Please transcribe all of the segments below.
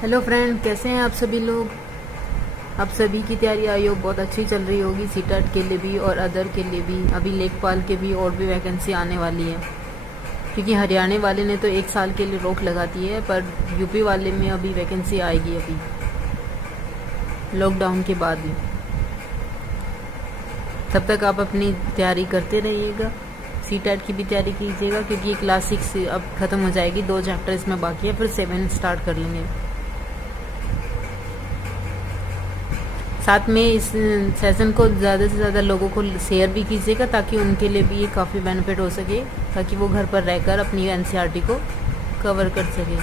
Hello friend, कैसे हैं आप सभी लोग। आप सभी की तैयारी आई हो बहुत अच्छी चल रही होगी। सीटेट के लिए भी और अदर के लिए भी, अभी लेखपाल के भी और भी वैकेंसी आने वाली है। क्योंकि हरियाणा वाले ने तो 1 साल के लिए रोक लगा दी है, पर यूपी वाले में अभी वैकेंसी आएगी अभी लॉकडाउन के बाद ही। तब तक आप अपनी तैयारी करते रहिएगा। सीटेट की भी तैयारी कीजिएगा, क्योंकि क्लास 6 अब ख़त्म हो जाएगी। 2 चैप्टर इसमें बाकी है, फिर 7 स्टार्ट कर लेंगे। साथ में इस सेशन को ज़्यादा से ज़्यादा लोगों को शेयर भी कीजिएगा, ताकि उनके लिए भी ये काफ़ी बेनिफिट हो सके, ताकि वो घर पर रहकर अपनी एनसीईआरटी को कवर कर सके।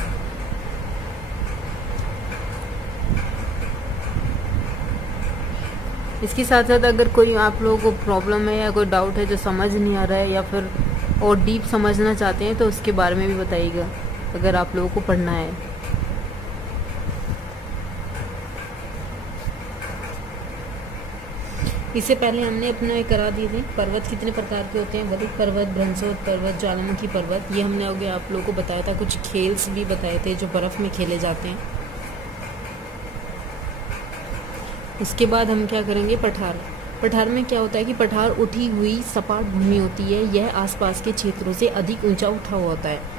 इसके साथ साथ अगर कोई आप लोगों को प्रॉब्लम है या कोई डाउट है जो समझ नहीं आ रहा है, या फिर और डीप समझना चाहते हैं, तो उसके बारे में भी बताइएगा अगर आप लोगों को पढ़ना है। इससे पहले हमने अपने करा दिए थे पर्वत कितने प्रकार के होते हैं, वलित पर्वत, ब्रह्मस्रोत पर्वत, ज्वालामुखी पर्वत। ये हमने आगे आप लोगों को बताया था। कुछ खेल्स भी बताए थे जो बर्फ़ में खेले जाते हैं। उसके बाद हम क्या करेंगे, पठार। पठार में क्या होता है कि पठार उठी हुई सपाट भूमि होती है। यह आसपास के क्षेत्रों से अधिक ऊंचा उठा हुआ होता है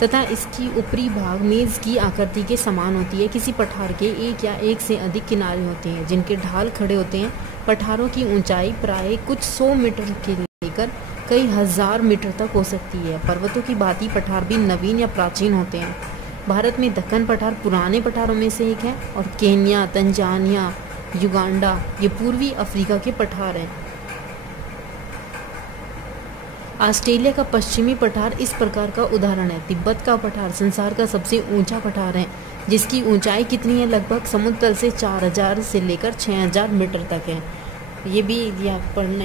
तथा इसकी ऊपरी भाग मेज की आकृति के समान होती है। किसी पठार के एक या एक से अधिक किनारे होते हैं जिनके ढाल खड़े होते हैं। पठारों की ऊंचाई प्राय कुछ 100 मीटर के लेकर कई हजार मीटर तक हो सकती है। पर्वतों की भांति पठार भी नवीन या प्राचीन होते हैं। भारत में दक्कन पठार पुराने पठारों में से एक है, और केन्या, तंजानिया, युगांडा ये पूर्वी अफ्रीका के पठार हैं। ऑस्ट्रेलिया का पश्चिमी पठार इस प्रकार का उदाहरण है। तिब्बत का पठार संसार का सबसे ऊंचा पठार है, जिसकी ऊंचाई कितनी है, लगभग समुद्र तल से 4000 से लेकर 6000 मीटर तक है। ये भी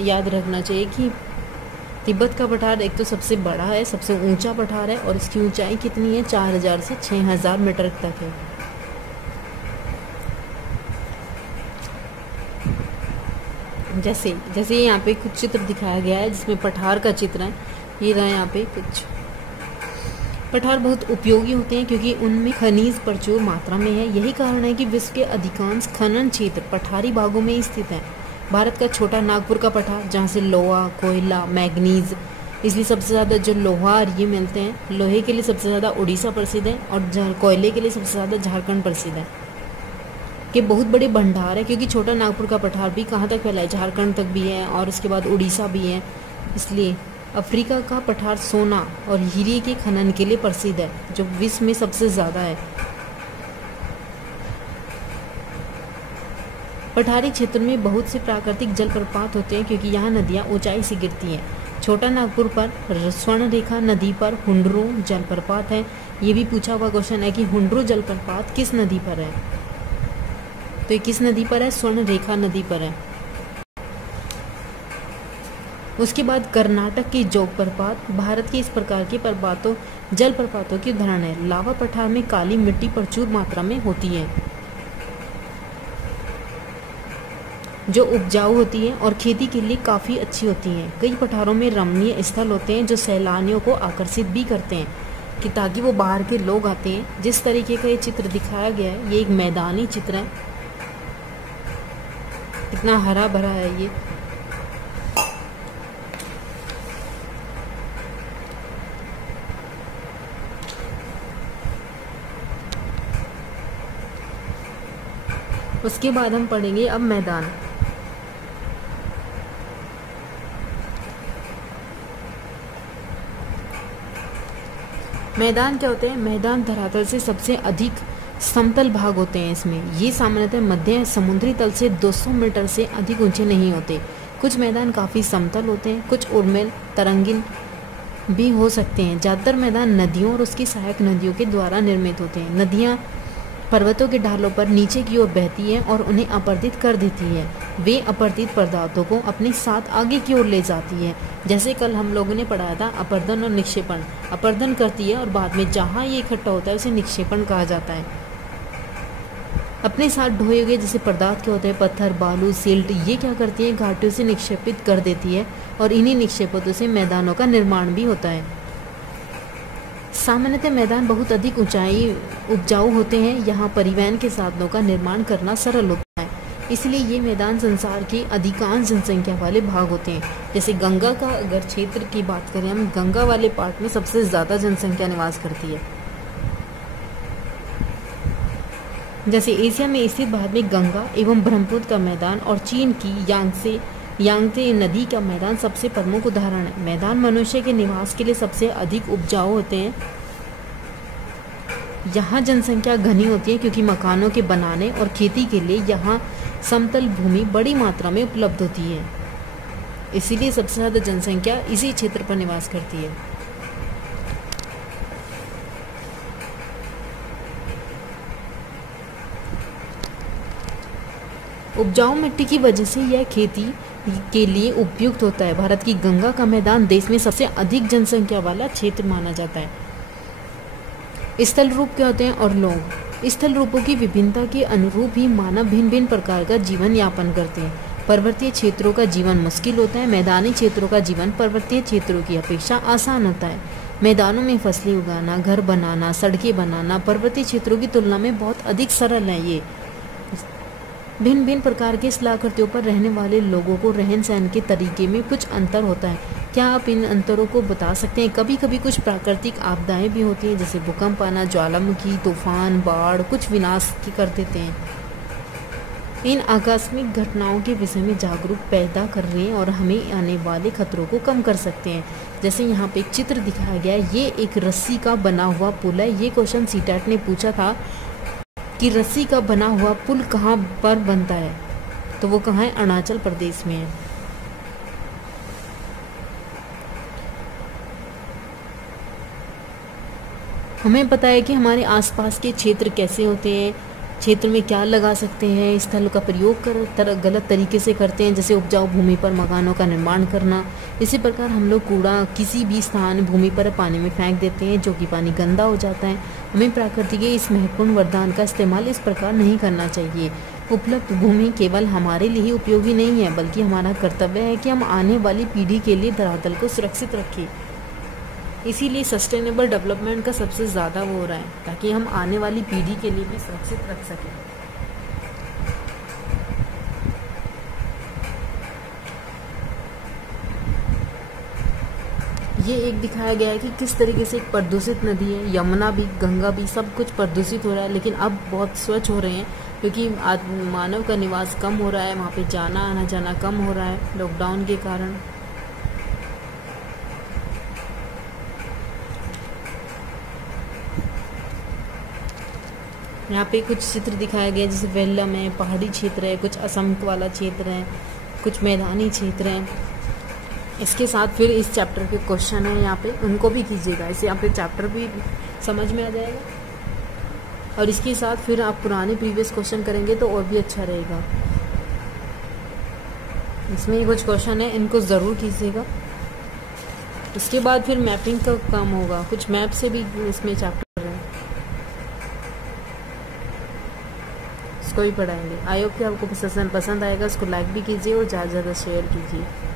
याद रखना चाहिए कि तिब्बत का पठार एक तो सबसे बड़ा है, सबसे ऊंचा पठार है, और इसकी ऊंचाई कितनी है, 4000 से 6000 मीटर तक है। जैसे यहाँ पे कुछ चित्र दिखाया गया है जिसमें पठार का चित्र है। ये रहा यहाँ पे कुछ। पठार बहुत उपयोगी होते हैं क्योंकि उनमें खनिज प्रचुर मात्रा में है। यही कारण है कि विश्व के अधिकांश खनन क्षेत्र पठारी भागों में स्थित हैं। भारत का छोटा नागपुर का पठार, जहाँ से लोहा, कोयला, मैग्नीज, इसलिए सबसे ज़्यादा जो लोहा और ये मिलते हैं, लोहे के लिए सबसे ज़्यादा उड़ीसा प्रसिद्ध है, और कोयले के लिए सबसे ज़्यादा झारखंड प्रसिद्ध है। के बहुत बड़े भंडार है, क्योंकि छोटा नागपुर का पठार भी कहाँ तक फैला है, झारखंड तक भी है, और उसके बाद उड़ीसा भी है। इसलिए अफ्रीका का पठार सोना और हीरे के खनन के लिए प्रसिद्ध है, जो विश्व में सबसे ज़्यादा है। पठारी क्षेत्र में बहुत से प्राकृतिक जलप्रपात होते हैं, क्योंकि यहाँ नदियाँ ऊंचाई से गिरती हैं। छोटा नागपुर पर स्वर्ण रेखा नदी पर हुंडरू जलप्रपात है। ये भी पूछा हुआ क्वेश्चन है कि हुंडरू जलप्रपात किस नदी पर है, तो ये किस नदी पर है, स्वर्ण रेखा नदी पर है। उसके बाद कर्नाटक के जोग प्रपात। भारत के इस प्रकार के जलप्रपातों की उदाहरण है। लावा पठार में काली मिट्टी प्रचुर मात्रा में होती है, जो उपजाऊ होती है और खेती के लिए काफ़ी अच्छी होती हैं। कई पठारों में रमणीय स्थल होते हैं जो सैलानियों को आकर्षित भी करते हैं, कि ताकि वो बाहर के लोग आते हैं। जिस तरीके का ये चित्र दिखाया गया है, ये एक मैदानी चित्र है। कितना हरा भरा है ये। उसके बाद हम पढ़ेंगे अब मैदान। मैदान क्या होते हैं, मैदान धरातल से सबसे अधिक समतल भाग होते हैं। इसमें ये सामान्यतः मध्य समुद्री तल से 200 मीटर से अधिक ऊंचे नहीं होते। कुछ मैदान काफ़ी समतल होते हैं, कुछ उर्मिल तरंगिन भी हो सकते हैं। ज़्यादातर मैदान नदियों और उसकी सहायक नदियों के द्वारा निर्मित होते हैं। नदियाँ पर्वतों के ढालों पर नीचे की ओर बहती हैं और उन्हें अपरदित कर देती है। वे अपरदित पदार्थों को अपने साथ आगे की ओर ले जाती है। जैसे कल हम लोगों ने पढ़ाया था, अपरदन और निक्षेपण। अपरदन करती है और बाद में जहाँ ये इकट्ठा होता है उसे निक्षेपण कहा जाता है। अपने साथ ढोए हुए जैसे पदार्थ क्या होते हैं, पत्थर, बालू, सिल्ट, ये क्या करती है, घाटियों से निक्षेपित कर देती है, और इन्हीं निक्षेपतों से मैदानों का निर्माण भी होता है। सामान्यतः मैदान बहुत अधिक ऊंचाई उपजाऊ होते हैं। यहाँ परिवहन के साधनों का निर्माण करना सरल होता है, इसलिए ये मैदान संसार के अधिकांश जनसंख्या वाले भाग होते हैं। जैसे गंगा का अगर क्षेत्र की बात करें हम, गंगा वाले पार्ट में सबसे ज़्यादा जनसंख्या निवास करती है। जैसे एशिया में स्थित भारत में गंगा एवं ब्रह्मपुत्र का मैदान और चीन की यांगत्से नदी का मैदान सबसे प्रमुख उदाहरण है। मैदान मनुष्य के निवास के लिए सबसे अधिक उपजाऊ होते हैं। यहाँ जनसंख्या घनी होती है क्योंकि मकानों के बनाने और खेती के लिए यहाँ समतल भूमि बड़ी मात्रा में उपलब्ध होती है, इसीलिए सबसे ज़्यादा जनसंख्या इसी क्षेत्र पर निवास करती है। उपजाऊ मिट्टी की वजह से यह खेती के लिए उपयुक्त होता है। भारत की गंगा का मैदान देश में सबसे अधिक जनसंख्या वाला क्षेत्र माना जाता है। स्थल रूप क्या होते हैं और लोग? स्थल रूपों की विभिन्नता के अनुरूप ही मानव भिन्न भिन्न प्रकार का जीवन यापन करते हैं। पर्वतीय क्षेत्रों का जीवन मुश्किल होता है। मैदानी क्षेत्रों का जीवन पर्वतीय क्षेत्रों की अपेक्षा आसान होता है। मैदानों में फसलें उगाना, घर बनाना, सड़कें बनाना पर्वतीय क्षेत्रों की तुलना में बहुत अधिक सरल है। ये भिन्न भिन्न प्रकार के इलाकों पर रहने वाले लोगों को रहन सहन के तरीके में कुछ अंतर होता है। क्या आप इन अंतरों को बता सकते हैं? कभी कभी कुछ प्राकृतिक आपदाएं भी होती हैं, जैसे भूकंप आना, ज्वालामुखी, तूफान, बाढ़ कुछ विनाश कर देते हैं। इन आकस्मिक घटनाओं के विषय में जागरूक पैदा कर रहे हैं और हमें आने वाले खतरों को कम कर सकते हैं। जैसे यहाँ पे एक चित्र दिखाया गया है, ये एक रस्सी का बना हुआ पुल है। ये क्वेश्चन सीटेट ने पूछा था कि रस्सी का बना हुआ पुल कहाँ पर बनता है, तो वो कहाँ है? अरुणाचल प्रदेश में है। हमें पता है कि हमारे आसपास के क्षेत्र कैसे होते हैं, क्षेत्र में क्या लगा सकते हैं। स्थल का प्रयोग गलत तरीके से करते हैं, जैसे उपजाऊ भूमि पर मकानों का निर्माण करना। इसी प्रकार हम लोग कूड़ा किसी भी स्थान भूमि पर पानी में फेंक देते हैं, जो कि पानी गंदा हो जाता है। हमें प्रकृति के इस महत्वपूर्ण वरदान का इस्तेमाल इस प्रकार नहीं करना चाहिए। उपलब्ध भूमि केवल हमारे लिए ही उपयोगी नहीं है, बल्कि हमारा कर्तव्य है कि हम आने वाली पीढ़ी के लिए धरातल को सुरक्षित रखें। इसीलिए सस्टेनेबल डेवलपमेंट का सबसे ज़्यादा वो हो रहा है, ताकि हम आने वाली पीढ़ी के लिए भी सुरक्षित रख सकें। ये एक दिखाया गया है कि किस तरीके से एक प्रदूषित नदी है। यमुना भी, गंगा भी, सब कुछ प्रदूषित हो रहा है, लेकिन अब बहुत स्वच्छ हो रहे हैं क्योंकि मानव का निवास कम हो रहा है, वहाँ पे जाना आना जाना कम हो रहा है लॉकडाउन के कारण। यहाँ पे कुछ चित्र दिखाया गया, जैसे वेल्लम है, पहाड़ी क्षेत्र है, कुछ असम वाला क्षेत्र है, कुछ मैदानी क्षेत्र है। इसके साथ फिर इस चैप्टर के क्वेश्चन है यहाँ पे, उनको भी कीजिएगा, इससे यहाँ पे चैप्टर भी समझ में आ जाएगा। और इसके साथ फिर आप पुराने प्रीवियस क्वेश्चन करेंगे तो और भी अच्छा रहेगा। इसमें कुछ क्वेश्चन है, इनको ज़रूर कीजिएगा। इसके बाद फिर मैपिंग का काम होगा, कुछ मैप से भी इसमें चैप्टर इसको भी पढ़ाएंगे। आई होप कि आपको पसंद आएगा। इसको लाइक भी कीजिए और ज़्यादा से ज़्यादा शेयर कीजिए।